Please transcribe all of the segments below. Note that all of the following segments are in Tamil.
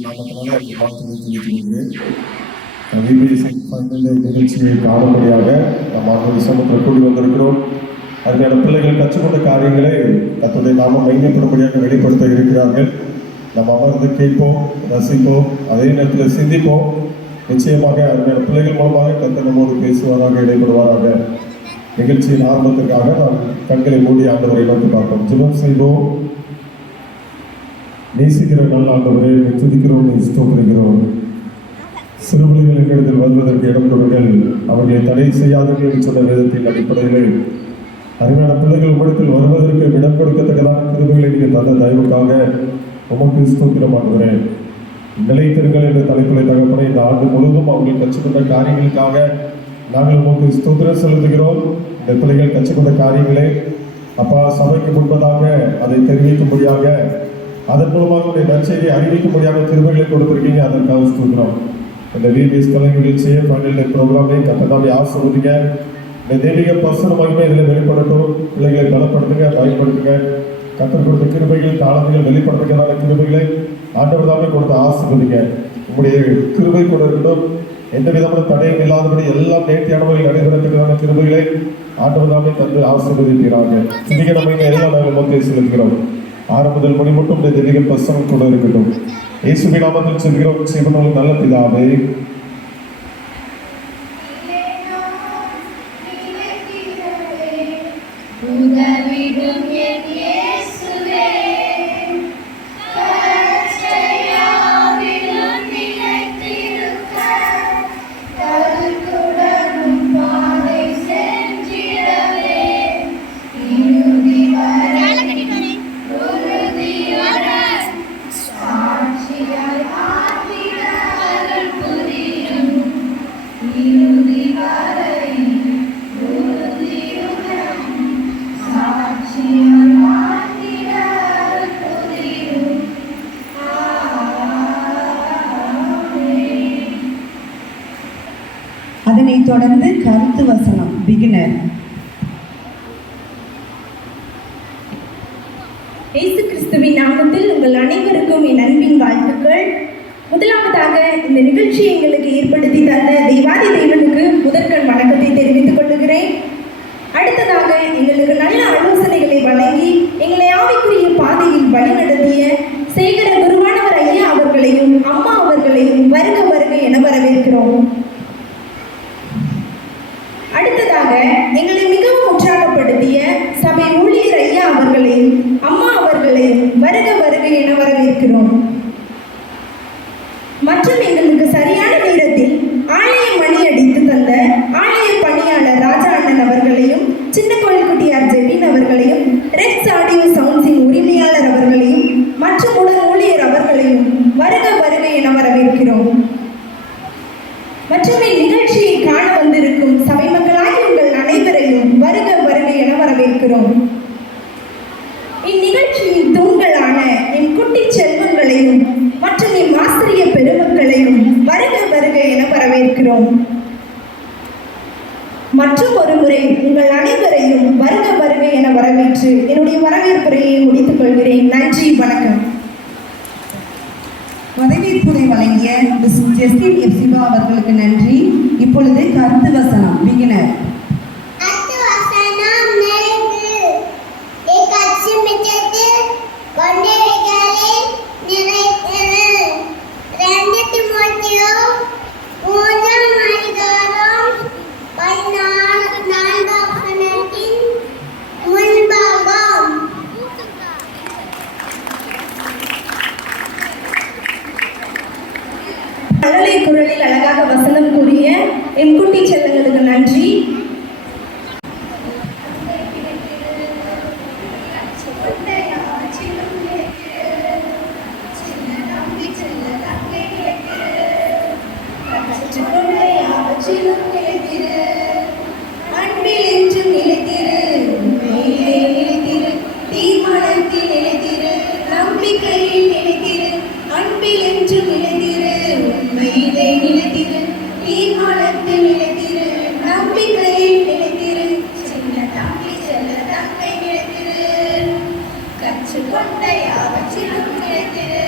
நாமத்தினால வாழ்த்து தெரிவித்துக்கொள்கிறேன். விபிஎஸ்சி நிகழ்ச்சியை காணும்படியாக நாம் ஆண்டு சமூகத்தில் கூடி வந்திருக்கிறோம். அருமையான பிள்ளைகள் கற்றுக்கொண்ட காரியங்களை தன்னுடைய நாம மையப்படும்படியாக வெளிப்படுத்த இருக்கிறார்கள். நம்ம அமர்ந்து கேட்போம், ரசிப்போம், அதே நேரத்தில் சிந்திப்போம். நிச்சயமாக அருமையான பிள்ளைகள் மூலமாக கர்த்தர் நம்மோடு பேசுவாராக, இடைப்படுவாராக. நிகழ்ச்சியின் ஆரம்பத்திற்காக நாம் கண்களை மூடி ஆண்டவரை நோக்கி பார்ப்போம். ஜெபம் செய்வோம். நேசிக்கிற நல்ல ஆண்டவரை துதிக்கிறோம், ஸ்தோத்திரிக்கிறோம். சிறுபிள்ளைகள் எங்களிடத்தில் வருவதற்கு இடம் கொடுங்கள், அவர்களை தடை செய்யாதீர்கள் என்று சொன்ன வேதத்தின் அடிப்படையில் அருமையான பிள்ளைகள் உங்களிடத்தில் வருவதற்கு இடம் கொடுக்கத்தக்கதான கிருபைகளை நீங்கள் தந்த தயவுக்காக உமக்கு ஸ்தோத்திரம் ஆண்டுகிறேன். நிலைத்திருங்கள் என்ற தலைப்பிலை தகப்பனை இந்த ஆண்டு முழுவதும் அவர்கள் கற்றுக்கொண்ட காரியங்களுக்காக நாங்கள் உமக்கு ஸ்தோத்திரம் செலுத்துகிறோம். இந்த பிள்ளைகள் கற்றுக்கொண்ட காரியங்களை அப்பா சபைக்கு முன்பதாக அதை தெரிவிக்கும்படியாக, அதன் மூலமாக உடைய நற்செய்தியை அறிவிக்கும்படியாக கிருபைகளை கொடுத்திருக்கீங்க. அதற்காக ஸ்தோத்திரம். இந்த விபிஎஸ் கலை நிகழ்ச்சியை பன்னெண்டு ப்ரோக்ராமை கத்ததாவை ஆசிர்வதிங்க. இந்த தெய்வீக பர்சன மகிமை இதில் வெளிப்படட்டும். பிள்ளைகளை பலப்படுத்துங்க, பயன்படுத்துங்க. கத்தர் கொடுத்த கிருபைகள் தாளங்கள் வெளிப்படுத்துகிறதான கிருபைகளை ஆண்டவர் தாமே கொடுத்து ஆசிர்வதிங்க. உங்களுடைய கிருபை கூட இருக்கட்டும். எந்த விதமான தடையும் இல்லாதபடி எல்லாம் நேர்த்தியானவர்கள் நடைபெறத்துக்கான கிருபைகளை ஆண்டவர் தாமே தந்து ஆசிர்வதிக்கிறாங்க. திதிக நம்ம எல்லாம் நாங்கள் மொத்தம் செலுத்துகிறோம். ஆரம்பத்தில் மணி மட்டும் இந்த தெய்வீக பர்சனம் கூட இருக்கட்டும். இயேசுவின் நாமத்தில் சொல்கிறோம், ஜீவனுள்ள நல்ல பிதாவே. அதனைத் தொடர்ந்து கருத்து வசனம் பிகினர். இயேசு கிறிஸ்துவின் நாமத்தில் உங்கள் அனைவருக்கும் என் அன்பின் வாழ்த்துக்கள். முதலாவதாக இந்த நிகழ்ச்சியை எங்களுக்கு ஏற்படுத்தி தந்த தெய்வாதி தேவனுக்கு முதற்கண் வணக்கத்தை தெரிவித்துக் கொள்கிறேன். அடுத்ததாக எங்களுக்கு நல்ல ஆலோசனைகளை வழங்கி எங்களை ஆவிக்குரிய பாதையில் வழிநடத்திய சேகர குருவானவர் ஐயா அவர்களையும் அம்மா அவர்களையும் வருக வருக என வரவேற்கிறோம். அடுத்ததாக எங்களை மிகவும் உற்சாகப்படுத்திய சபை ஊழியர் ஐயா அவர்களையும் அம்மா அவர்களையும் வருக வருக என வரவேற்கிறோம். மற்றும் எங்களுக்கு சரியான நேரத்தில் ஆலய மணி அடித்து தந்த ஆலய பணியாளர் ராஜா அண்ணன் அவர்களையும், சின்ன கோயில்குட்டியார் ஜெபின் அவர்களையும், ரெக்ஸ் ஆடியோ சவுண்ட்ஸின் உரிமையாளர் அவர்களையும் மற்றும் உடன் ஊழியர் அவர்களையும் வருக வருக என வரவேற்கிறோம். மற்றும் இந்நிகழ்ச்சியை காண வந்திருக்கும் சபை மக்களாகி உங்கள் அனைவரையும் வருக வருக என வரவேற்கிறோம். இந்நிகழ்ச்சியின் தூண்களான என் குட்டி செல்வங்களையும் மற்றும் என் ஆசிரிய பெருமக்களையும் வருக வருக என வரவேற்கிறோம். மற்றும் ஒரு முறை உங்கள் அனைவரையும் வருக வருக என வரவேற்று என்னுடைய வரவேற்புரையை முடித்துக் கொள்கிறேன். நன்றி, வணக்கம். வரவேற்புரை வழங்கிய மிஸ் ஜெஸ்டின் எஃப் சிவா அவர்களுக்கு நன்றி. இப்பொழுது கருத்து வசனம் பிகினர். மழலை குரலில் அழகாக வசனம் கூறிய என் குட்டி செல்லங்களுக்கு நன்றி. அன்பில் என்றும் நிலைத்திரு, உண்மையிலே நிலைத்திரு, தீர்மானத்தில் நிலைத்திரு, நம்பிக்கையில் நிலைத்திரு, அன்பில் என்றும் நிலைத்திரு, உண்மையிலே நிலைத்திரு, தீர்மானத்தில் நிலைத்திரு, நம்பிக்கையில் நிலைத்திரு, சின்ன தம்பி செல்ல தங்கை நிலைத்திரு, கற்றுக்கொண்ட யாவற்றிலும் நிலைத்திரு,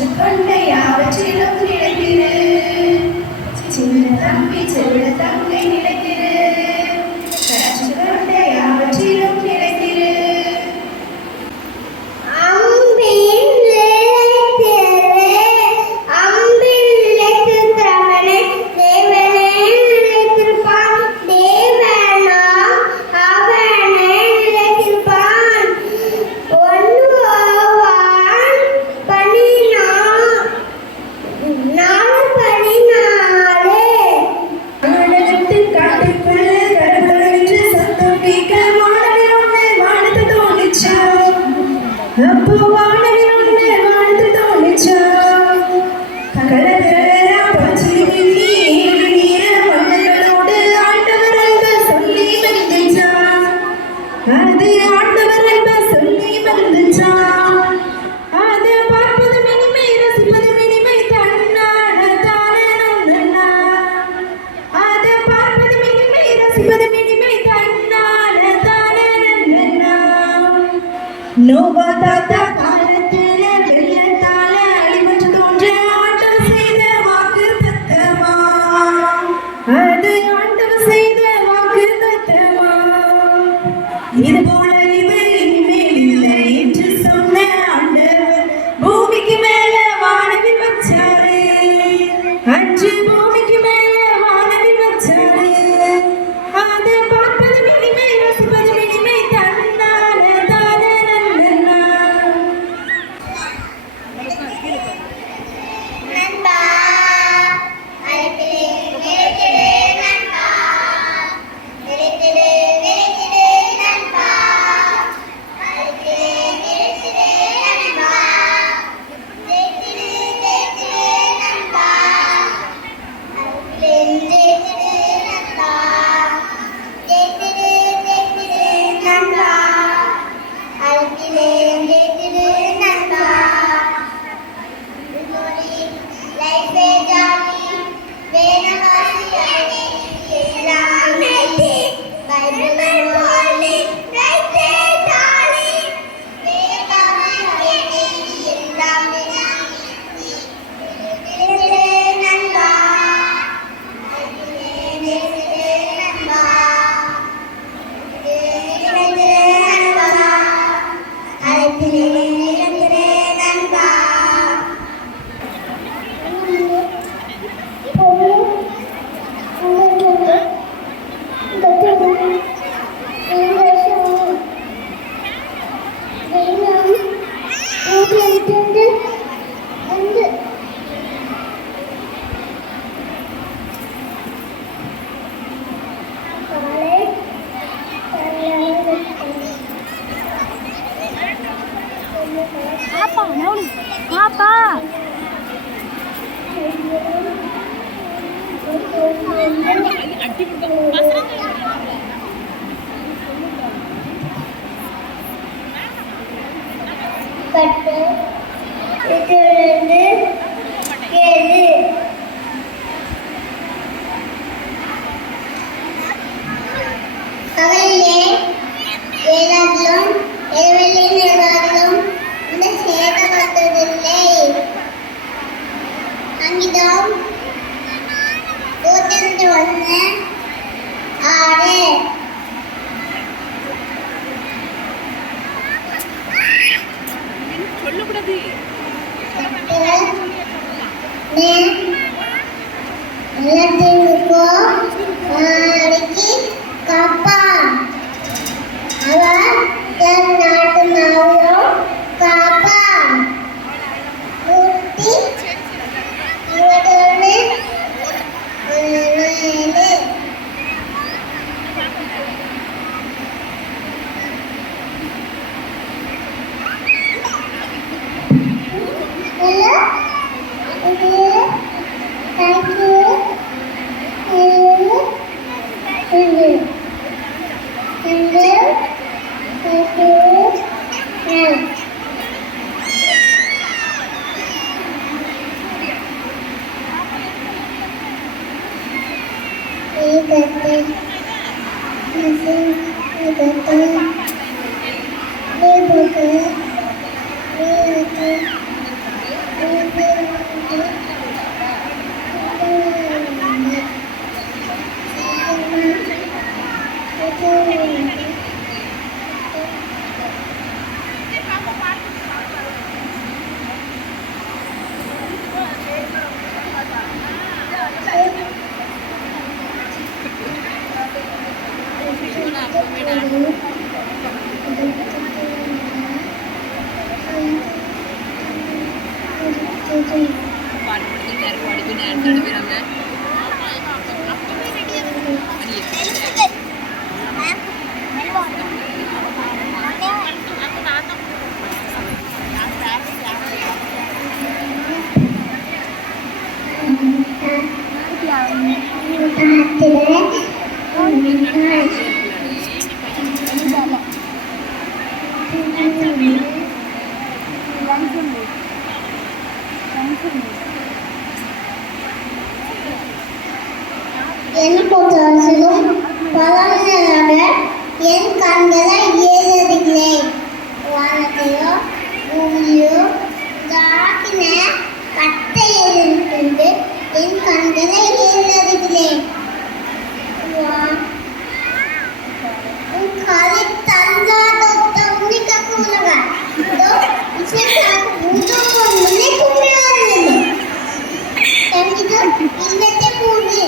கற்றுக்கொண்ட யாவற்றிலும் நிலைத்திரு. சின்ன தம்பி செல்ல தங்கை நிலைத்திரு. கற்றுக்கொண்ட யாவற்றிலும் நிலைத்திரு. அம்பின் நிலைத்திரு, அம்பின் நிலைத்திருக்கிறவனே தேவனே நிலைத்திருப்பான். தேவனாம் அவனே நிலைத்திருப்பான். ஒன்றுவான் பனினாள் பனினாலே நாடகத்து காட்டுக்குள்ள கடவுளென்று சத்தம் கேட்க வானவில் ஒன்று வானத்து தோணிச்சா. அப்போ வானவில் ஒன்று வானத்து தோணிச்சா. கலகலரா பச்சை வெள்ளி ஏழு நீர வண்ணங்களோடு ஆண்டவர் அன்பு சொல்லி வந்துச்சா. அது ஆண்டவர் அன்பு சொல்லி வந்துச்சா. அது பார்ப்பது இனிமை ரசிப்பது இனிமை தன்னான தானே நன்னா. அது பார்ப்பது இனிமை ரசிப்பது இனிமை தன்னான தானே நன்னா. நோவா தாத்தா காலத்துல வெள்ளத்தால அழிவற்று தோன்ற ஆண்டவர் செய்த வாக்கு தத்தமா. அது ஆண்டவர் செய்த வாக்கு தத்தமா. இது போல இவர் இனிமேல் இல்லை என்று சொன்ன ஆண்டவர் பூமிக்கு மேல வானவில் வச்சாரு. அன்று பூமிக்கு மேல வானவில் வச்சாரு. அது பார்ப்பது இனிமை ரசிப்பது இனிமை தன்னால தானே நன்னா. நண்பா அழைப்பிலே நிலைத்திடு நண்பா, நிலைத்திடு நிலைத்திடு நண்பா, அழைப்பிலே நிலைத்திடு நண்பா, நிலைத்திடு நிலைத்திடு நண்பா, அழைப்பிலே நிலைத்திடு நண்பா, நிலைத்திடு நிலைத்திடு நண்பா, அழைப்பிலே நிலைத்திடு நண்பா. Life is jolly, Venamasi Islami, Bible holy, life is jolly, Venamasi Islami, Nanda, Nanda, Apa? Nauli. Apa? பட்டு இதிலிருந்து கேது பகலிலே ஏழாதிலும் இரவிலே ஏழாதிலும் இந்த சேதம் வந்ததில்லை. அங்கிதம் ஊட்டிருந்து வந்த ஆடு எல்லாத்தையும் அடக்கி காப்பா. அவர் தன் நாட்டு மாவிலும் காப்பா. ஊட்டி இருபத்தொன்று Hello? Thank you. Thank you. என் பொறுத்தவரையிலும் பலனாக என் கண்களை ஏறதுகிறேன் வானத்தையோ பூமியோ தாக்கின கட்டையிலிருந்து என் கண்களை ஏறதுகிறேன் உன் காலை தந்தாத உன்னிக்க கூலக இதோ இசைக்காக உதவும் முன்னே கும்பிடுவார்கள் தங்கிதோ இல்லத்தை பூமி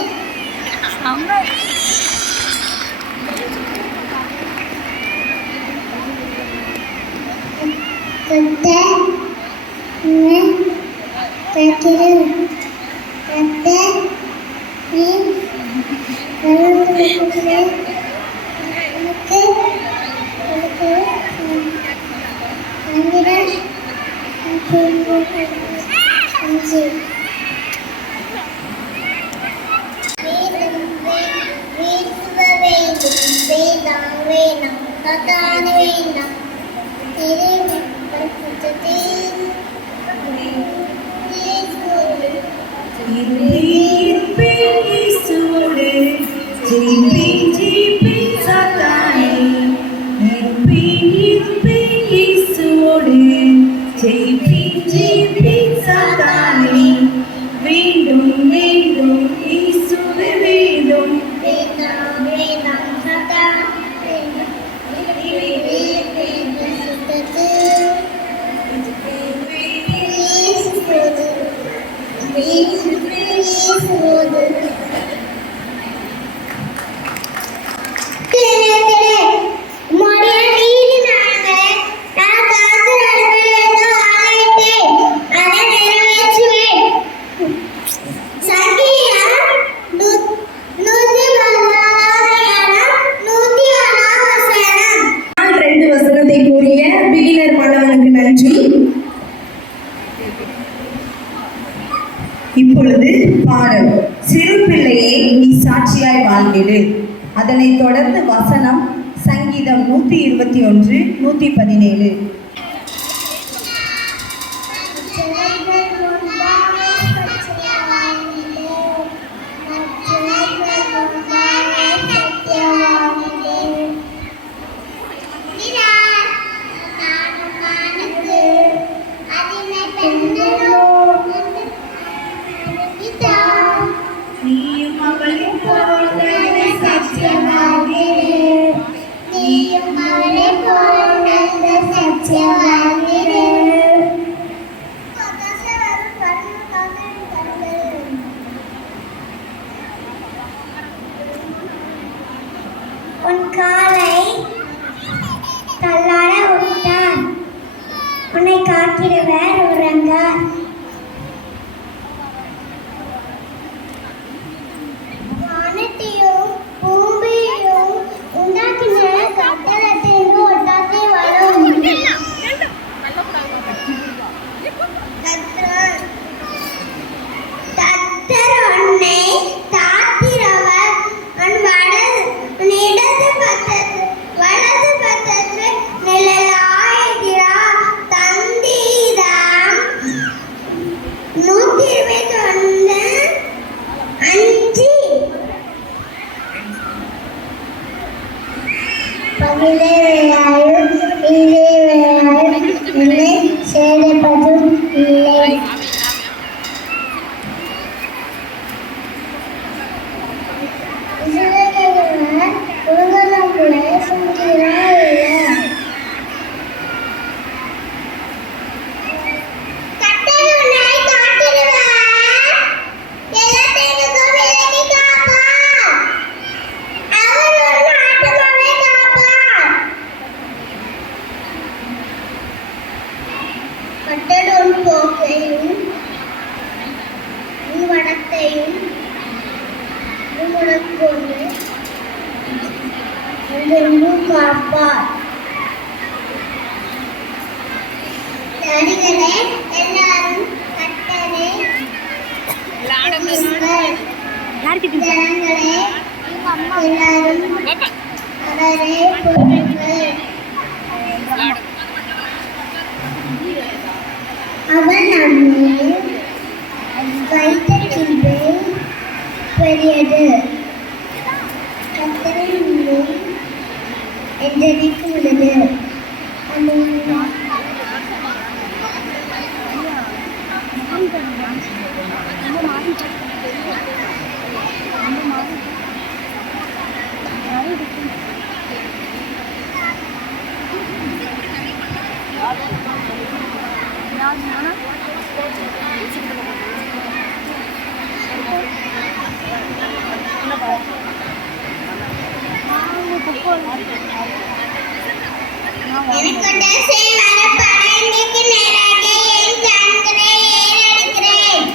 இப்பொழுது பாடல் சிறு பிள்ளையே நீ சாட்சியாய் வாழ்ந்திடு. அதனைத் தொடர்ந்து வசனம் சங்கீதம் 121 117. உன் காலை தள்ளாட விட்டார், உன்னை காத்திடுவர் உறங்கார். வானத்தையும் பூமியையும் உண்டாக்கின கட்டளத்திலிருந்து ஒட்டாசை வரும். கர்த்தர் உன்னை தாத்திரவர் உன் இடது பக்கத்து நிழலாகிறார். தந்தீரம் 121 5. பகலே வேளாயும் இரே வேளாயும் என்னை சேதப்பதும் இல்லை. கண்களையும் உனக்கொண்டு என்றென்றும் காப்பார். நடிகரே எல்லாரும் கட்டளை ஜனங்களே எல்லாரும் அவரை பொறுங்கள். அவர் நம்மை வைத்த கிருபை பெரியது. கர்த்தரின் உண்மை என்றென்றைக்கும் உள்ளது. எனக்கொண்ட சேவர பரண்டிக்கு நேராக என் கண்களை ஏறெடுக்கிறேன்.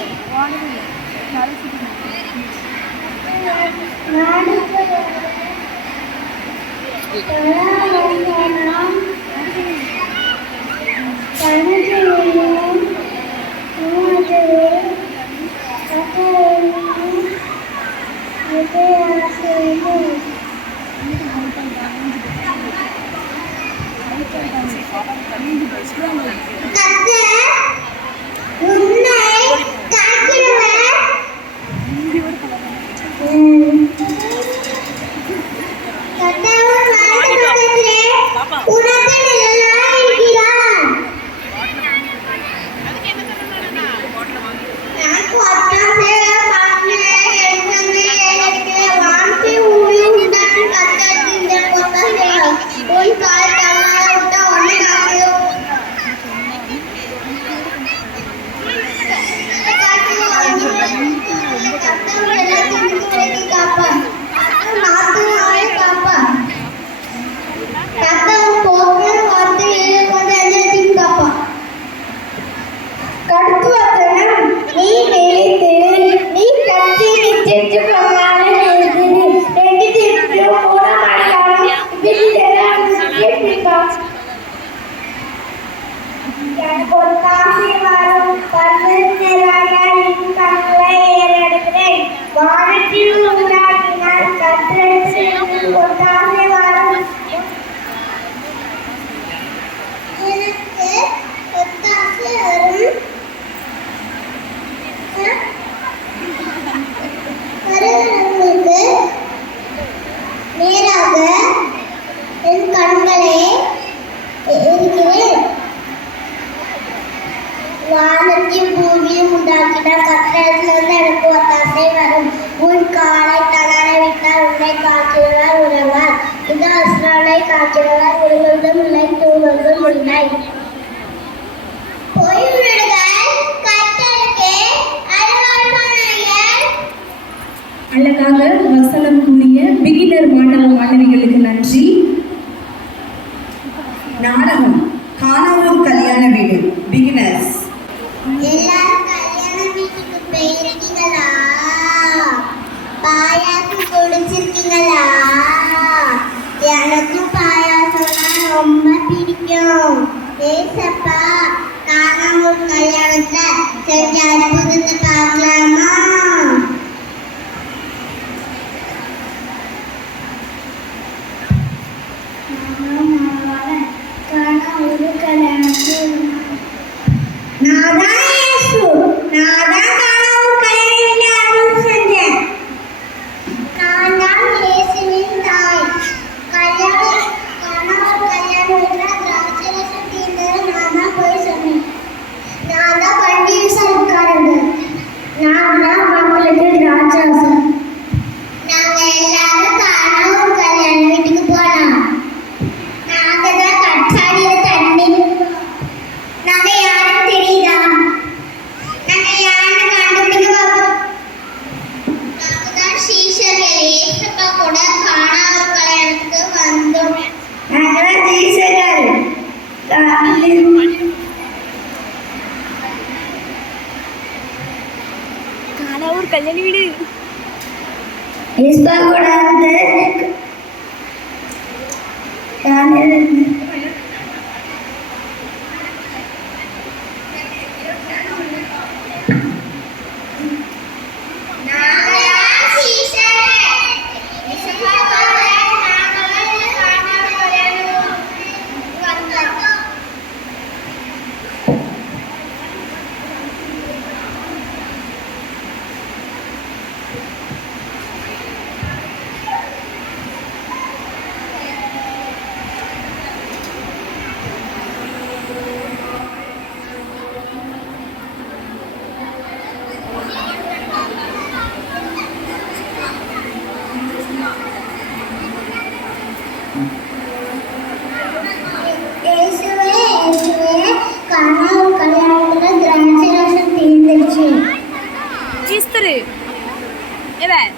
நேராக என் கண்களை இருக்கிறேன். வானத்தையும் பூமியும் உண்டாக்கின கர்த்தரிடமிருந்து எனக்கு ஒத்தாசை வரும். உன் காலை தளர விட்டால் உன்னை காக்கிறவர் உறவார். இந்த அஸ்ரானை காக்கிறவர் ஒருவருக்கும் இல்லை, தூவருக்கும் இல்லை. அழகாக வசனம் கூறிய பிகினர் மாணவ மாணவிகளுக்கு நன்றி. நாடகம் காணாவூர் கல்யாண வீடு பிகினர்ஸ். எல்லாரும் கல்யாண வீட்டுக்கு போயிருக்கீங்களா? பாயாசம் குடிச்சிருக்கீங்களா? எனக்கும் பாயாசம்னா ரொம்ப பிடிக்கும். ஏசப்பா காணாவூர் கல்யாணத்தை செஞ்ச அற்புதத்தை பார்க்கலாமா? நான் தான் வண்டி விசாரிக்காரன். ஒரு கல்யாணி வீடு இஸ்பா கூட வந்து History. Evet.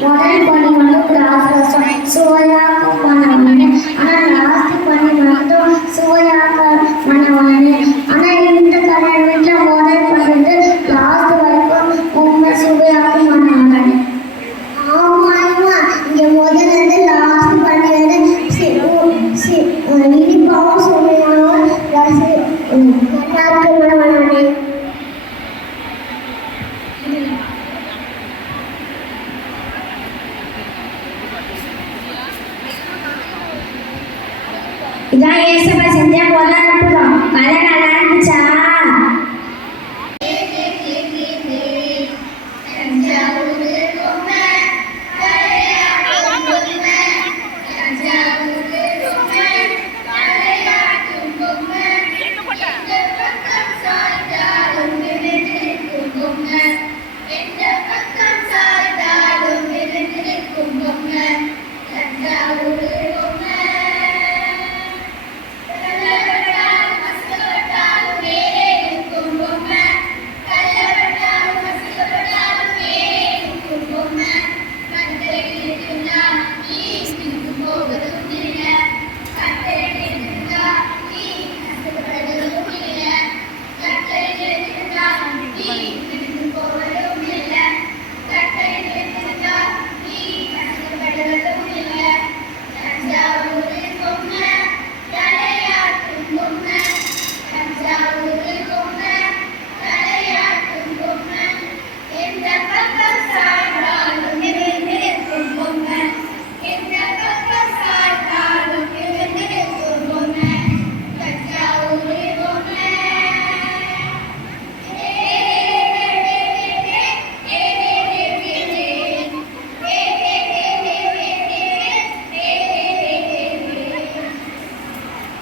முதல் பண்ணி மட்டும் கிராஸ் ரசம் சுவையாக பண்ணுவாங்க. ஆனால் லாஸ்ட் பண்ணி மட்டும் சுவையாக பண்ணுவாங்க. ஆனால் இந்த கல்யாண வீட்டில் முதல் பண்ணிட்டு லாஸ்ட் வரைக்கும் உண்மை சுவையாக பண்ணுவாங்க. ஆமா ஆமா, இங்கே முதல்ல இருந்து லாஸ்ட் பண்ணி வந்து இனிப்பாகவும் சுவையாகவும் எல்லாருக்கும் பண்ணுவாங்க. இதான் ஏசப்பா செஞ்சா போல அனுப்புறோம். கலை நல்லா இருந்துச்சா?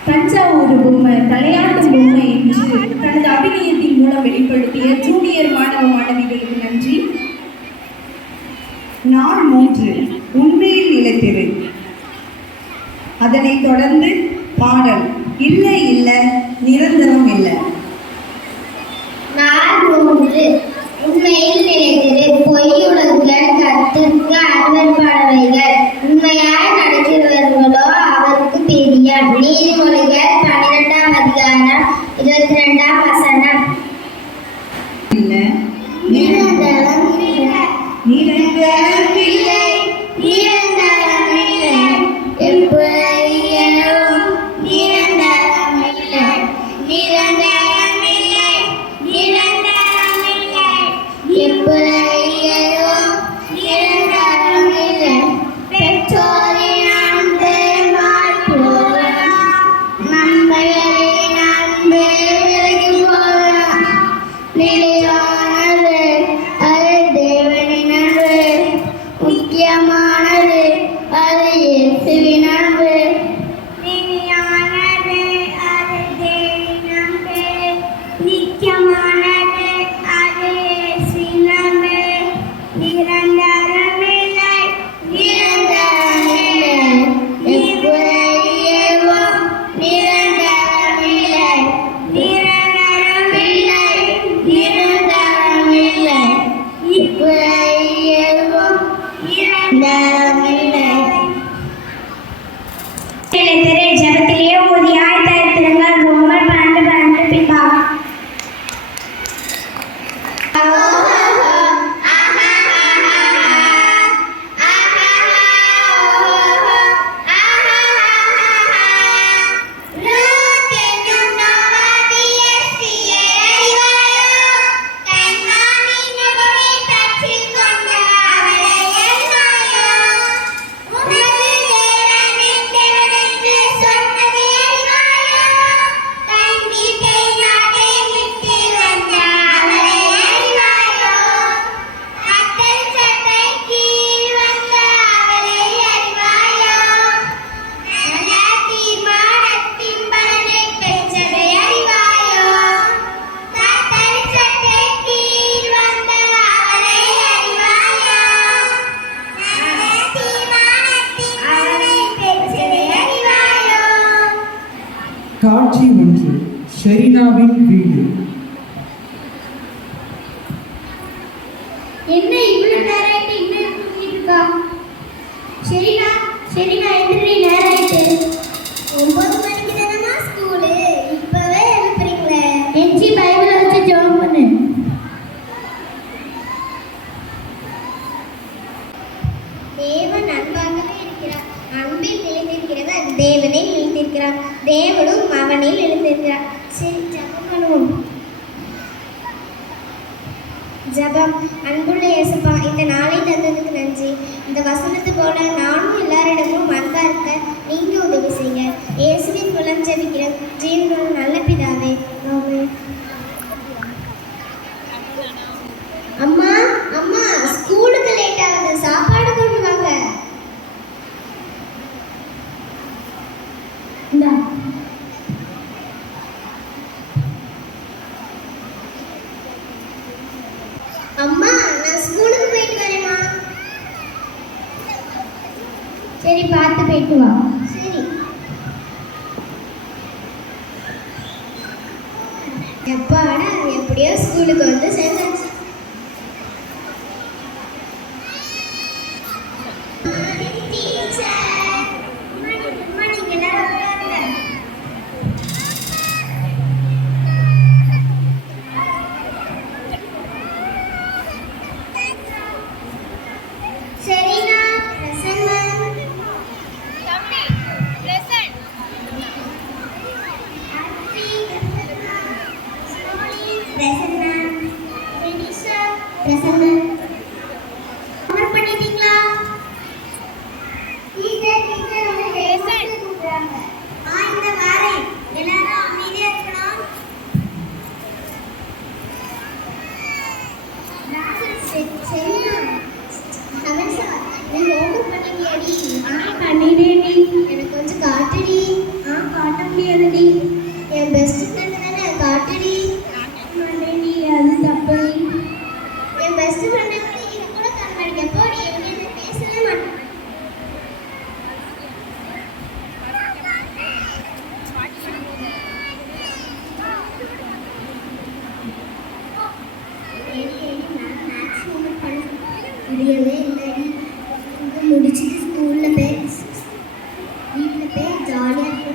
தஞ்சாவூர் பொம்மை, தலையாட்டும் பொம்மை என்று தனது அபிநயத்தின் மூலம் வெளிப்படுத்திய ஜூனியர் மாணவ மாணவிகளுக்கு நன்றி. நாள் 3 உண்மையில் நிலைத்திரு. அதனைத் தொடர்ந்து பாடல் இல்லை இல்லை நிரந்தரம் இல்லை. நாள் 3 உண்மையில் நிலைத்திரு. பொய்யுலகுகள் கத்திற்கு அருவருப்பானவைகள். உண்மையாய் நடக்கிறவர்களோ அவருக்கு பிரியம். நீதிமொழிகள் 12ஆம் அதிகாரம் 22ஆம் வசனம். இல்லை நிரந்தரம் இல்லை. நிரந்தரம் இல்லை. நிரந்தரம் இல்லை. எப்பொழுதும் நிரந்தரம் இல்லை. நிரந்தரம் இல்லை. நிரந்தரம் இல்லை. எப்பொழுதும் நிரந்தரம் இல்லை. பெற்றோரின் அன்பு மாற்றோலாம். நண்பர்களின் அன்பு விலகி போகலாம். நிலையானது அது தேவனின் அன்பு. முக்கியமானது அது இயேசுவின் அன்பு. நிலையானது அது தேவனின் அன்பு. நித்தியமானது அது இயேசுவின் அன்பு. நிரந்தரமில்லை. நிரந்தரமில்லை. எப்பொழுதும் நிரந்தரமில்லை. நிரந்தரமில்லை. நிரந்தரமில்லை. இப்பொழுதும் நிரந்தரமில்லை. ஜபத்திலேயே ஊதியாய் தயத்திருங்கள். ரோமர் 12:12 பின்பா. காட்சி 1 ஷெரினாவின் வீடு. என்ன இவ்வளவு நேரம் ஆயிட்டு இன்னும் தூங்கிட்டு இருக்கா? சரிண்ணா சரிண்ணா எந்திரி, நேரம் ஆயிட்டு. 9 மணிக்கு தானமா ஸ்கூலு, இப்பவே எழுப்புறீங்களே. எஞ்சி பைபிளை வச்சு ஜெபம் பண்ணு. தேவன் அன்பாகவே இருக்கிறார். அன்பில் நிலைத்திருக்கிறவர் தேவனை நிலைத்திருக்கிறார். தேவனும் அவனில் நிலைத்திருக்கிறார். சரி ஜெபம் பண்ணுவோம். ஜெபம். அன்புள்ள இயேசுப்பா, இந்த நாளை தந்ததுக்கு நன்றி. இந்த வசனத்து போல நானும் எல்லாரிடமும் அன்பா இருக்க நீங்க உதவி செய்யுங்க. இயேசுவின் மூலம் ஜெபிக்கிறேன் ஜீவனுள்ள நல்ல பிதாவே, ஆமென். அம்மா அம்மா, ஸ்கூலுக்கு லேட் ஆகுது, சாப்பாடு கொண்டு வாங்க. இந்தா. அம்மா, நான் ஸ்கூலுக்கு போயிட்டு வரேம்மா. சரி, பார்த்து போயிட்டு வா. சரி. எப்பாடா, எப்படியோ ஸ்கூலுக்கு வந்து சேர்ந்தாச்சு. சரிண்ணா, பிரசன்ன.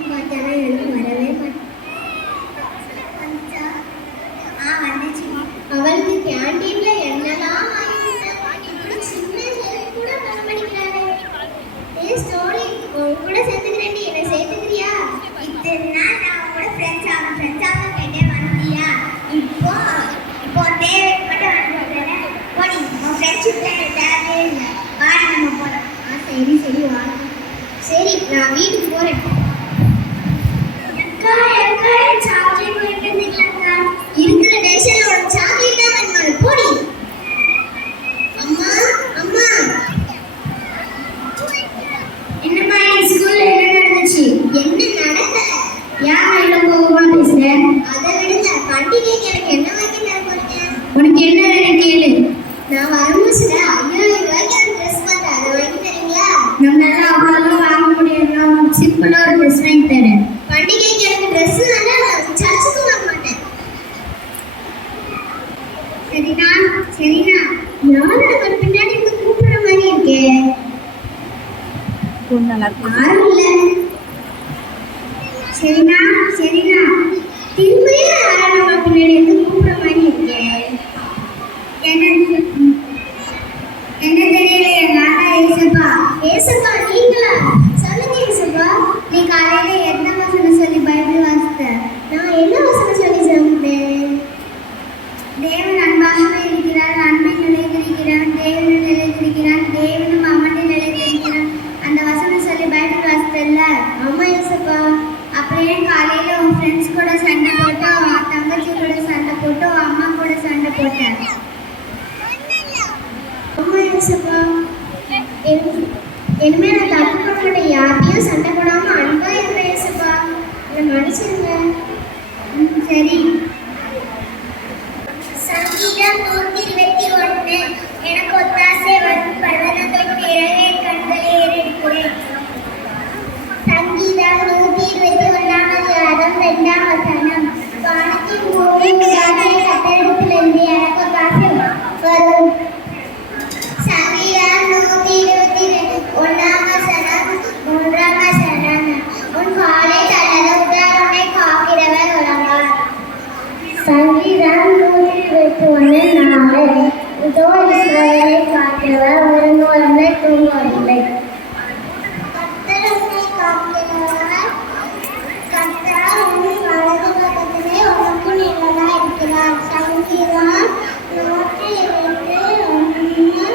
பார்த்தாலும் எனக்கு வரவே வந்துச்சு. அவளுக்கு கேண்டீன்ல என்னெல்லாம் இப்படி சின்ன ஹெல்ப் கூட பண்ண மாட்டேங்கிறாளே. ஸ்டோரி உன் கூட சேர்த்துக்கிறேன்டி, என்னை சேர்த்துக்கிறியா? இத்தனை நாள் நான் உன் கூட ஃப்ரெண்ட்ஸாக கேட்டே வந்தியா? இப்போ தேவைக்கு மட்டும் வந்துடுறேன். போடி, உன் ஃப்ரெண்ட்ஷிப்ல எனக்கு தேவையே இல்லை. வாடி நம்ம போகலாம். சரி வா. சரி, நான் வீட்டுக்கு போறேன். அக்கா சாக்லேட் வாங்கிட்டு இருக்கிற டேஷன்ல ஒரு சாக்லேட் தான் வேணும். போடி. அம்மா என்னம்மா ஸ்கூல்ல என்ன நடந்துச்சு? என்ன நடக்கல? யார் மேல கோவமா பேசுற? அதை விடுங்க, பண்டிகைக்கு எனக்கு என்ன வாங்கி தர போறீங்க? உனக்கு என்ன வேணும் கேளு. நான் வரும்போது 5000 ரூபாய்க்கு ட்ரெஸ் பார்த்தேன், அதை வாங்கி தரீங்களா? நம்மளால அவ்வளோ வாங்க முடியாது, சிம்பிளா ஒரு ட்ரெஸ் வாங்கி தரேன். பண்டிகைக்கு எனக்கு ட்ரெஸ் வேணா, நான் சர்ச்சுக்கு வாங்க மாட்டேன். சரிண்ணா யாரோட ஒரு பின்னாடி இருந்து கூப்பிடுற மாதிரி இருக்கே. யாரும் இல்ல. சரிண்ணா திரும்பியும் யாரோட ஒரு பின்னாடி இருந்து கூப்பிடுற மாதிரி இருக்கே. என்ன தெரியலையே. நானா ஏசப்பா நீங்களா? சொல்லுங்க ஏசப்பா. நீ காலையில என்ன வசனம் சொல்லி பைபிள் வாசித்த? நான் என்ன வசனம் சொல்லி சொன்னேன்? தேவன் அன்பாகவே இருக்கிறார், அன்பை நிலைத்திருக்கிறான், தேவனும் நிலைத்திருக்கிறான், தேவனும் அவனில் நிலைத்திருக்கிறான். அந்த வசனம் சொல்லி பைபிள் வாசித்தல்ல? ஆமா ஏசப்பா. அப்படியே காலையில உன் ஃப்ரெண்ட்ஸ் கூட சண்டை போட்டு, உன் தங்கச்சி கூட சண்டை போட்டு, உன் அம்மா கூட சண்டை போட்டேன். ஆமா ஏசப்பா. இனிமே நான் தப்பு பண்ண மாட்டேன். யார்கிட்டயும் சண்டை போடாம அன்பா இருப்பேன் ஏசப்பா. என்னை மன்னிச்சிருங்க. சரி. சங்கீதம் 121. எனக்கு ஒத்தாசை வரும் பர்வதங்களுக்கு இறவே கண்களை ஏறெடுக்கிறேன். சங்கீதம் 121 அதிகாரம் 2ஆம் வசனம். வானத்தின் பூமி உண்டாகிய கர்த்தரிடத்திலிருந்து எனக்கு ஒத்தாசை வரும். சங்கீதம் 121 வசனம் 3ஆம் வசனம். உன் காலை தளர உன்னை காக்கிறவர் உலகார். சங்கீதம் 121:4. இதோ இஸ்ரவேலை காக்கிறவர் ஒருவருமே தூங்கவில்லை. கர்த்தர் உன்னை காக்கிறவர். கர்த்தர் உன் வலது பக்கத்திலே உனக்கு நிழலாய் இருக்கிறார். சங்கீதம் 121:5.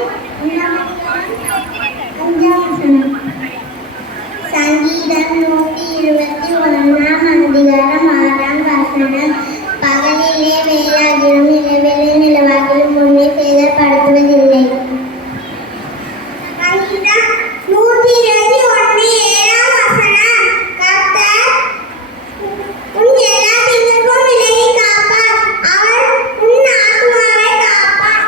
சங்கீதம் 121 அதிகாரம் 6ஆம் வசனம். பகலிலே வெயிலாகிலும் இரவிலே நிலவாகிலும் உன்னை சேதப்படுத்துவதில்லை. சங்கீதம் 121:7ஆம் வசனம். கர்த்தர் உன் எல்லா தீங்குக்கும் விலக்கி காப்பார். அவர் உன் ஆத்துமாவை காப்பார்.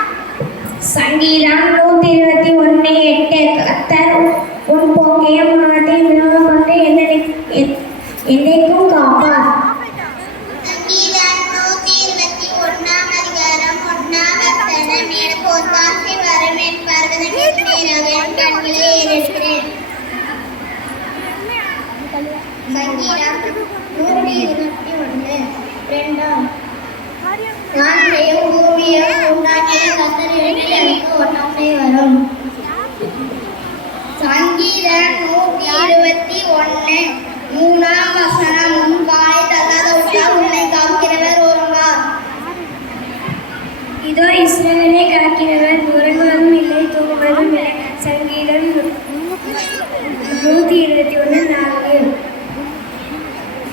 சங்கீதம் 121:8. கர்த்தர் உன் போக்கையும் மாட்டையும் வினோதம் கொண்டு என்னைக்கும் காப்பார். சங்கீதம் 121 அதிகாரம் 1ஆம் வசனம். எனக்கு ஒத்தாசை வரும், என் பர்வதங்களுக்கு நேராக என் கண்களை ஏறெடுக்கிறேன். சங்கீதம் 121:2. வானத்தையும் பூமியையும் உண்டாக்கிய கர்த்தரிடத்தில் எனக்கு ஒத்தாசை வரும். சங்கீதம் 121:3ஆம் வசனம். உன் காலை தள்ளாத விட்டால் உன்னை காக்கிறவர் ஒருவர். இதோ இஸ்ரவேலை காக்கிறவர் உறங்குவதும் இல்லை தூங்குவதும் இல்லை. சங்கீதம் 121:4.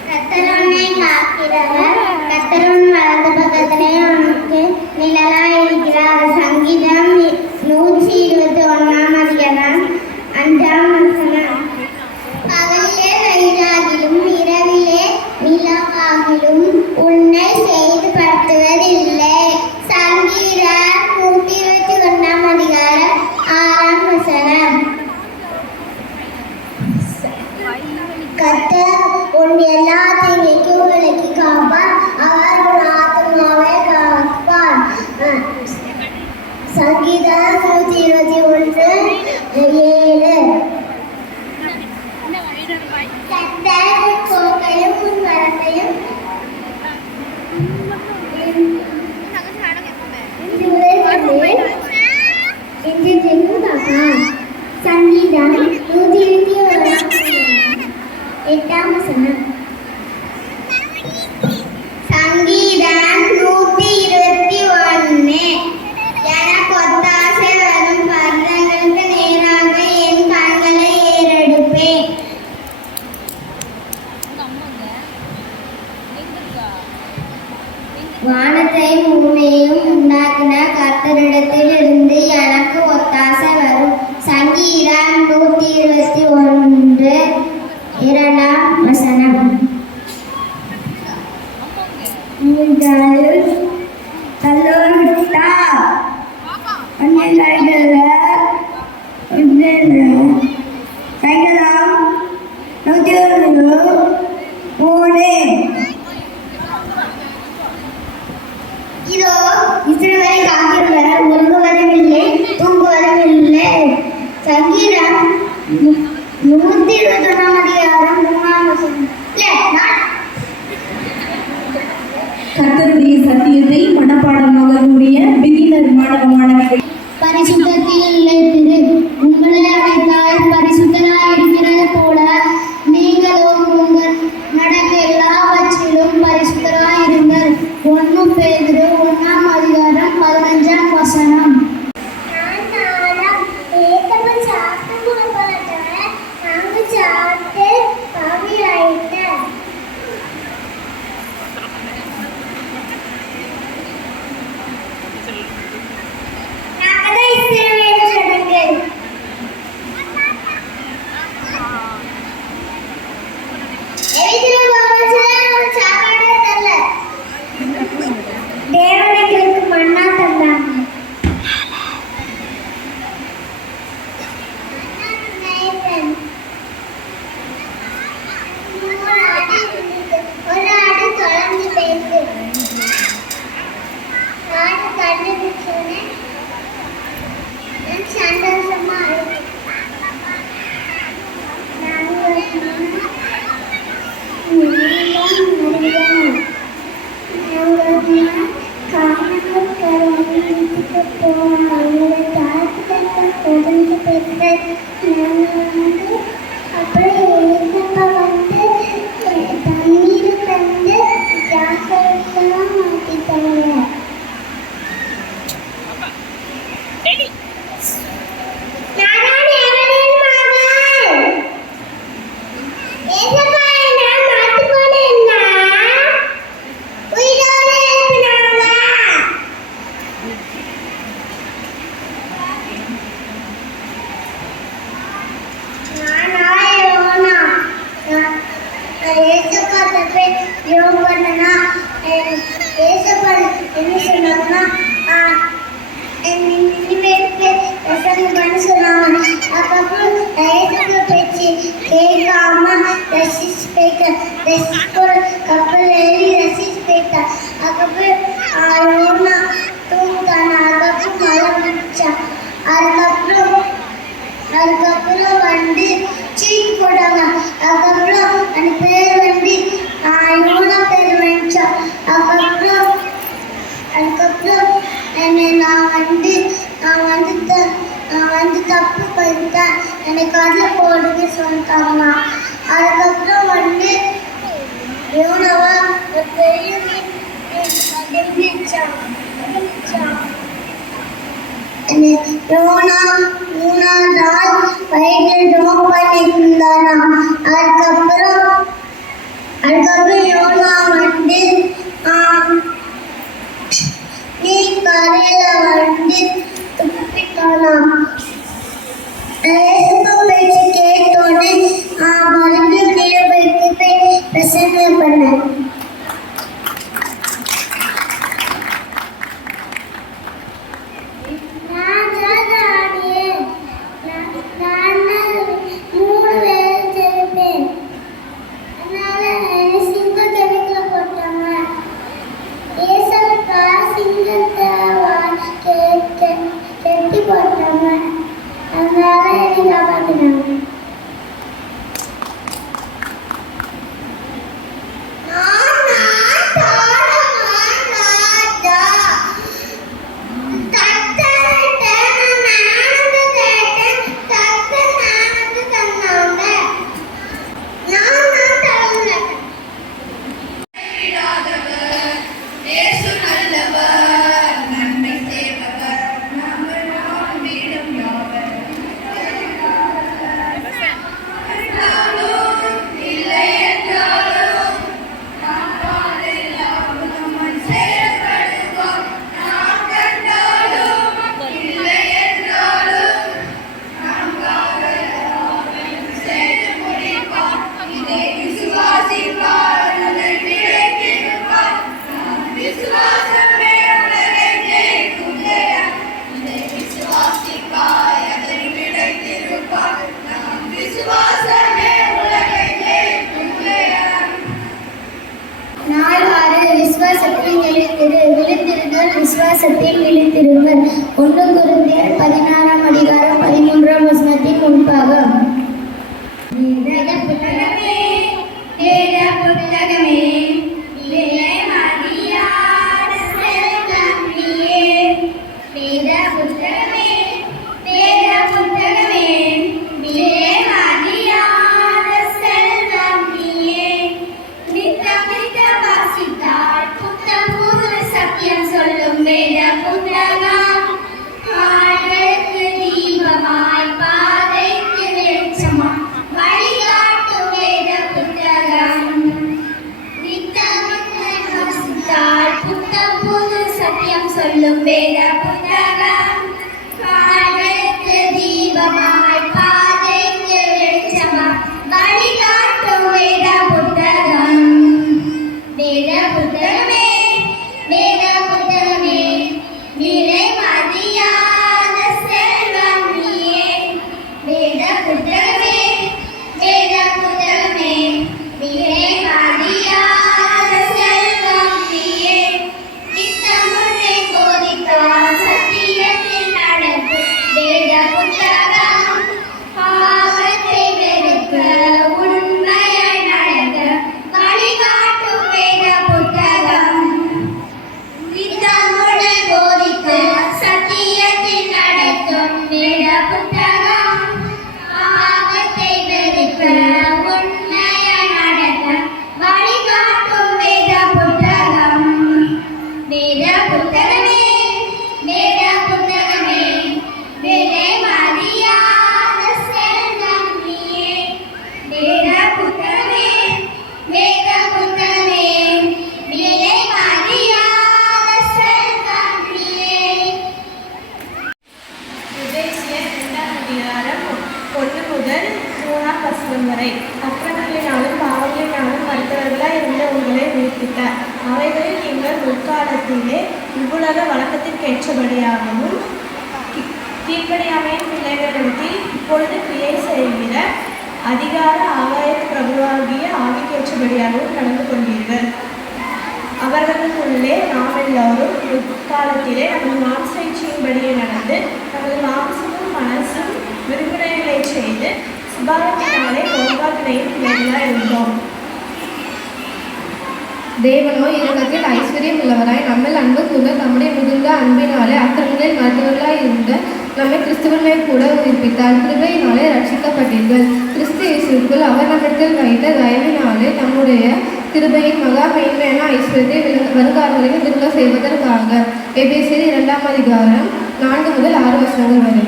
கர்த்தர் உன்னை காக்கிறவர். கர்த்தர் உன் வலது பக்கத்திலே உனக்கு நிழலாய் இருக்கிறார். சங்கீதம் 121 அதிகாரம் 5ஆம் வசனம். பகலிலே வெயிலாகிலும் இரவிலே நிலவாகிலும் உன்னை சேதப்படுத்துவதில்லை. சங்கீதம் 121 அதிகாரம் 6ஆம் வசனம். கர்த்தர் உன் எல்லா தீமைக்கும் விலக்கி காப்பார். அவர் உன் ஆத்துமாவை காப்பார். சங்கீதம் 121:7. கர்த்தர் வசனம். சங்கீதம் 121. எனக்கு ஒத்தாசை வரும் பர்வதங்களுக்கு நேராக என் கண்களை ஏறெடுப்பேன். வானத்தையும் பூமியையும் உண்டாக்கின கர்த்தரிடத்திலிருந்து எனக்கு ஒத்தாசை வரும். சங்கீதம் 121 2ஆம் வசனம். இதோ இஸ்ரவேலை காக்கிறவர் உறங்குவதும் இல்லை, தூங்குவதும் இல்லை. சங்கீதம் 121 அதிகாரம் 3ஆம் வசனம். கர்த்தருடைய சத்தியத்தை மனப்பாடமாக கூடிய பிகினர் மாணவ மாணவிகள் பரிசுத்தத்தில் நிலைத்திரு. உங்களை அழைத்தால் பரிசுத்தராய் இருக்கிறது போல நீங்களும் உங்கள் நடக்க எல்லாவற்றிலும் பரிசுத்தராய் இருங்கள். 1 பேதுரு 1ஆம் அதிகாரம் 15ஆம் வசனம். தேவனைகளுக்கு மண்ணா தந்தாங்க. ஒரு ஆடு தொடர்ந்து பேசு. ஆடு கண்டுபிடிச்சோன்னே சந்தோஷமா இருக்கு. என்ன சொன்னாங்கன்னா சொன்னாங்க. அதுக்கப்புறம் பேச்சு கேட்காம ரசிச்சு போயிட்டேன். கப்பல் ஏறி ரசிச்சு போயிட்டேன். அதுக்கப்புறம் தூங்கிட்டாங்க. அதுக்கப்புறம் மழை வந்துச்சான். அதுக்கப்புறம் வந்து சீட்டு போட்டாங்க. அதுக்கப்புறம் அந்த பேர் வந்து யோனா பேர் வந்துச்சான். அதுக்கப்புறம் நான் வந்து தப்பு பண்ணிட்டேன், எனக்கு அதில் போடுன்னு சொல்லிட்டாங்கண்ணா. அதுக்கப்புறம் வந்து யோனாவா ஒரு பெரிய யோனா 3ஆம் நாள் வயிற்றில் ட்ராப் பண்ணியிருந்தானா. அதுக்கப்புறம் யோனா வந்து நீ கரையில வந்து துப்பிட்டானா. பேச்சு கேட்டோன்னே மருந்து கீழே நீங்கள் விசுவாசத்தில் விழித்திருங்கள். 1 கொரிந்தியர் 16ஆம் அதிகாரம் 13ஆம் வசனத்தின் முன்பாகம். வேத புத்தகமே, வேத புத்தகமே, விலை மதியாத செல்வம் நீயே. வேத புத்தகமே, வேத புத்தகமே, விலை மதியாத செல்வம் நீயே. நித்தம் நித்தம் வாசித்தால் புத்தம் புது சத்தியம் சொல்லும் வேத புத்தகம். கால்களுக்கு தீபமாய் பாதைக்கு வெளிச்சமாய் வழிகாட்டும் வேத புத்தகம். நித்தம் நித்தம் வாசித்தால் புத்தம் புது சத்தியம் சொல்லும் வேத புத்தகம். கால்களுக்கு தீபமாய் பாதைக்கு வெளிச்சமாய் வழிகாட்டும் வேத புத்தகம். வேத புத்தகமே, வேத புத்தகமே, விலை மதியாத செல்வம் நீயே. வேத புத்தகமே, வேத புத்தகமே, விலை மதியாத செல்வம் நீயே. நித்தம் உன்னை போதித்தால் சத்தியத்தில் நடக்கும் வேத புத்தகம். பாவத்தை வெறுக்க உண்மையாய் நடக்க வழிகாட்டும் வேத புத்தகம். நித்தம் உன்னை போதிக்க சத்தியத்தில் நடக்கும் வேத புத்தகம். பாவத்தை வெறுக்க உண்மையாய் நடக்க வழிகாட்டும் வேத புத்தகம். வேத புத்தகமே, வேத புத்தகமே, விலை மதியாத செல்வம் நீயே. வேத புத்தகமே, வேத புத்தகமே, விலை மதியாத செல்வம் நீயே. எபேசியர் 2ஆம் அதிகாரம் 1 முதல் 3ஆம் வசனம் வரை. அக்கிரமங்களினாலும் பாவங்களினாலும் மறுத்தவர்களாய் இருந்த உங்களை உயிர்ப்பித்தார். அவைகளில் நீங்கள் முற்காலத்திலே இவ்வுலக வழக்கத்திற்கேற்றபடியாகவும் கீழ்ப்படியாமையின் பிள்ளைகளிடத்தில் இப்பொழுது கிரியை செய்கிற அதிகார ஆகாய பிரபுவாகிய ஆவிக்கேற்றபடியாகவும் நடந்து கொண்டீர்கள். அவர்களுக்குள்ளே நாம் எல்லாரும் முற்காலத்திலே நமது மாம்ச இச்சையின்படியே நடந்து நமது மாம்சமும் மனசும் விரும்புகிறவைகளை செய்து சுபாவத்தினாலே கோபாக்கினையும் பிள்ளைகளாய் இருந்தோம். தேவனோ இரக்கத்தில் ஐஸ்வர்யம் உள்ளவராய் நம்மில் அன்பு கூர்ந்த தம்முடைய மிகுந்த அன்பினாலே அக்கிரமங்களில் மருத்துவர்களாய் இருந்த நம்மை கிறிஸ்துவனை கூட உயிர்ப்பித்தார். கிருபையினாலே ரட்சிக்கப்பட்டீர்கள். கிறிஸ்து இயேசுவுக்குள் அவர் நம்மிடத்தில் வைத்த தயவினாலே தம்முடைய கிருபையின் மகா மேன்மையான ஐஸ்வர்யத்தை வருங்காலங்களுக்கு திரும்ப செய்வதற்காக. எபேசியர் 2ஆம் அதிகாரம் 4 முதல் 6 வசனங்கள் வரை.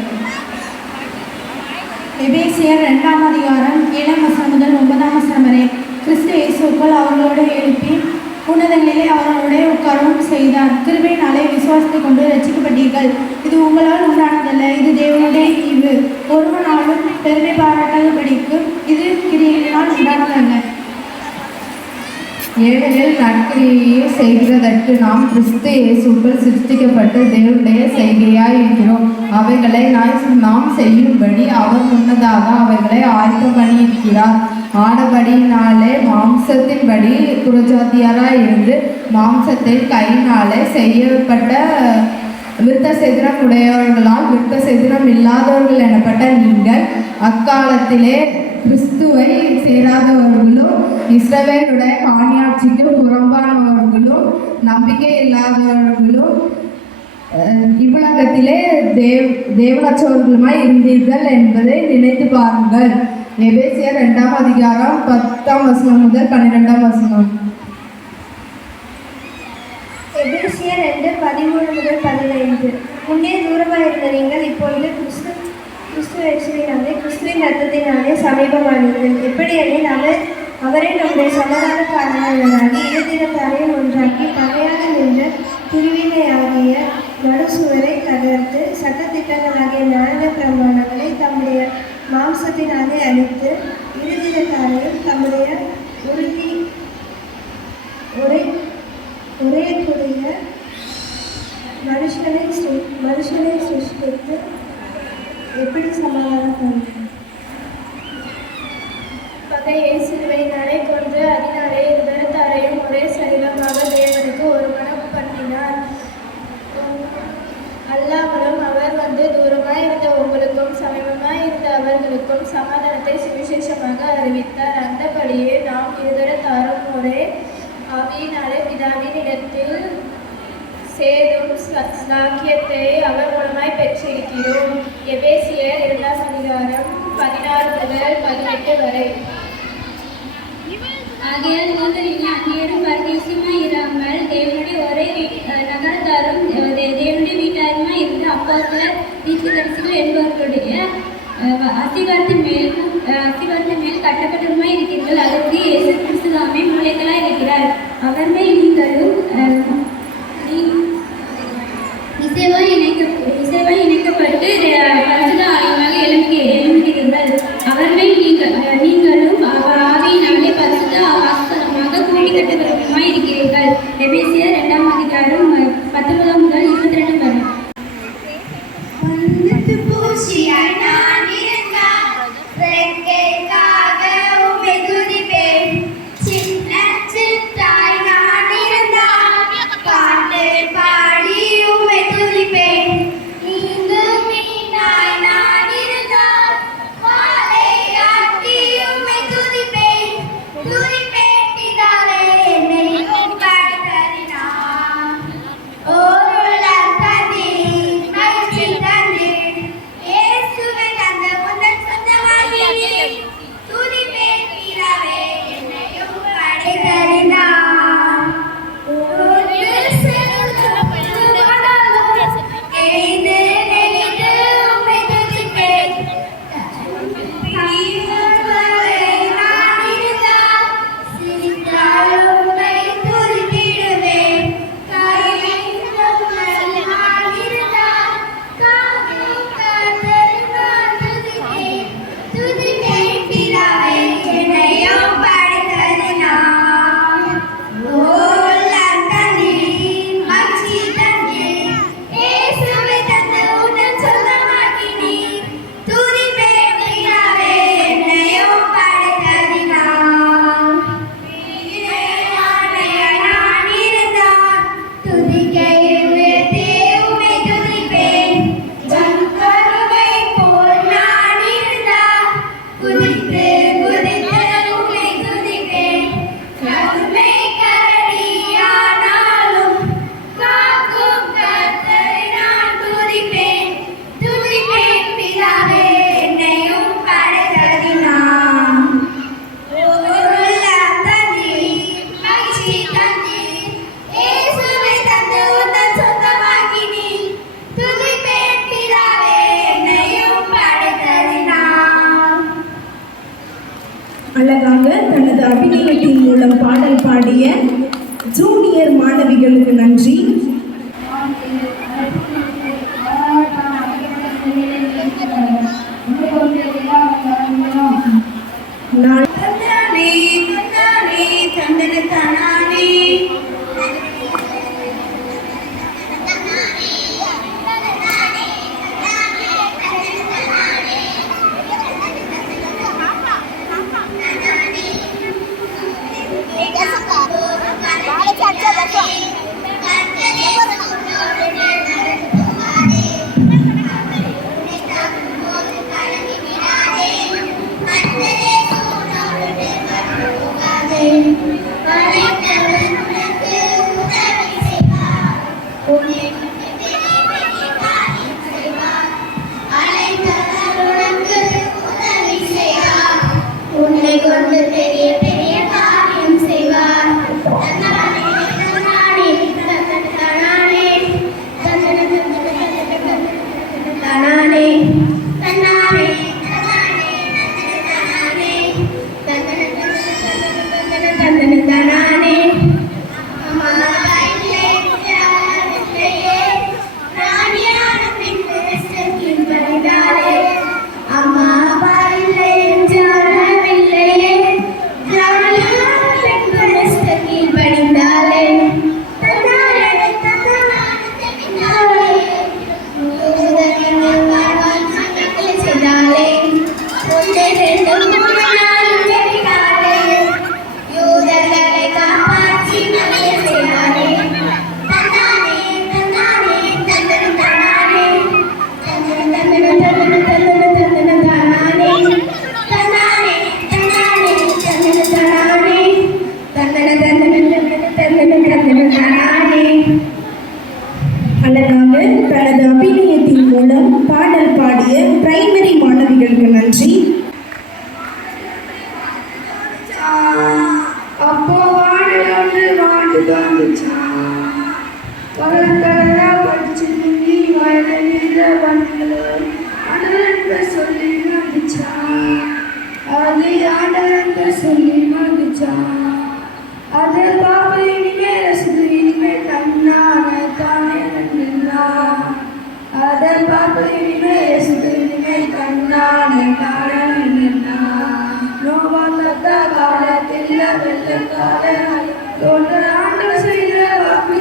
எபேசியர் 2ஆம் அதிகாரம் 7ஆம் வசனம் முதல் 9ஆம் வசனம் வரை. கிறிஸ்து இயேசுக்குள் அவர்களோடு எழுப்பி உன்னதங்களிலே அவர்களுடைய உட்காரவும் செய்தார். கிருபையினாலே விசுவாசத்தை கொண்டு ரட்சிக்கப்பட்டீர்கள். இது உங்களால் உண்டானதல்ல, இது தேவனுடைய ஈவு. ஒருவனாலும் பெருமை பாராட்டாதபடிக்கு இது கிரியையினால் உண்டானதல்ல. ஏனெனில் நற்கிரியை செய்கிறதற்கு நாம் கிறிஸ்து இயேசுக்குள் சிருஷ்டிக்கப்பட்டு தேவனுடைய செய்கையாய் இருக்கிறோம். அவைகளை நாம் செய்யும்படி அவர் முன்னதாக அவைகளை ஆயத்தம் பண்ணியிருக்கிறார். ஆனபடியினாலே மாம்சத்தின்படி புறஜாதியாராய் இருந்து மாம்சத்தில் கையினாலே செய்யப்பட்ட விருத்த சேதனம் உடையவர்களால் விருத்த சேதனம் இல்லாதவர்கள் எனப்பட்ட நீங்கள் அக்காலத்திலே கிறிஸ்துவை சேராதவர்களும் இஸ்ரவேலுடைய காணியாட்சிக்கு புறம்பானவர்களும் நம்பிக்கை இல்லாதவர்களும் இவ்வுலகத்திலே தேவனற்றவர்களுமாய் இருந்தீர்கள் என்பதை நினைத்து பாருங்கள். எபேசியர் 2ஆம் அதிகாரம் 10ஆம் வசனம் முதல் 12ஆம் வசனம். எபேசியர் 2:13 முதல் 15. முன்னே தூரமாக இருந்த நீங்கள் இப்பொழுது கிறிஸ்து இயேசுவினாலே கிறிஸ்துவின் ரத்தத்தினாலே சமீபமானீர்கள். எப்படியெனில் அவரே நம்முடைய சமாதான காரணங்களாகி இருதினத்தாரையும் ஒன்றாக்கி பகையாக நின்ற பிரிவினையாகிய நடுசுவரை தகர்த்து சட்டத்திட்டங்களாகிய நியாய பிரமாணங்களை தம்முடைய மாம்சத்தினாலே அழித்து இருதினத்தாரையும் தம்முடைய ஒரேக்குரிய மனுஷனை சிருஷ்டித்து எப்படி சமாதானம் பண்ணுறாங்க? பகையை சிலுவையினாலே கொன்று அதனாலே இருதரத்தாரையும் ஒரே சரீரமாக தேவனுக்கு ஒரு மனம் பண்ணினார். ஆவியினாலே பிதாவின் இடத்தில் சேரும் ஸ்லாக்கியத்தை அவர் மூலமாய் பெற்றிருக்கிறோம். எபேசியர் 2:16-18 வரை. ஆகையால் நீங்கள் இனி அந்நியரும் பரதேசியுமாய் இராமல் தேவனுடைய ஒரே நகரத்தாரும் தேவனுடைய வீட்டாருமாய் இருந்து அப்போஸ்தலர் தீர்க்கதரிசிகள் என்பவர்களுடைய அஸ்திவாரத்தின் மேல் கட்டப்பட்டவருமாய் இருக்கிறீர்கள். அதற்கு இயேசு கிறிஸ்து தாமே மூளைகளாய் இருக்கிறார். அவர் மேல் நீங்களும் இசைவாய் இணைக்கப்பட்டு பரிசுத்த ஆலயமாக எழும்புகிறீர்கள். அவர் மேல் நீங்களும் ஆவியினாலே பரிசுத்த வாசஸ்தலமாக கூட்டி கட்டப்பட்டவருமாய் இருக்கிறீர்கள். எபேசியர் 2:19-22 வரை. அழகாக தனது அபிநயத்தின் மூலம் பாடல் பாடிய ஜூனியர் மாணவிகளுக்கு நன்றி. வந்துச்சான். பகல்கடலா படிச்சு முங்கி வயலில் வண்டிகள் ஆண்டவர் சொல்லி வந்துச்சான். அது ஆண்டவர் சொல்லி வந்துச்சான். அது பாப்பா இனிமே ரசித்து இனிமே தன்னான தானே நன்றினான். அதை பாப்பா இனிமே ரசித்து இனிமே தன்னான தானே நன்றினான். நோவா தத்தா காலத்தில் வெள்ளக்கால தோன்ற ஆண்டவர் செய்த வாக்கு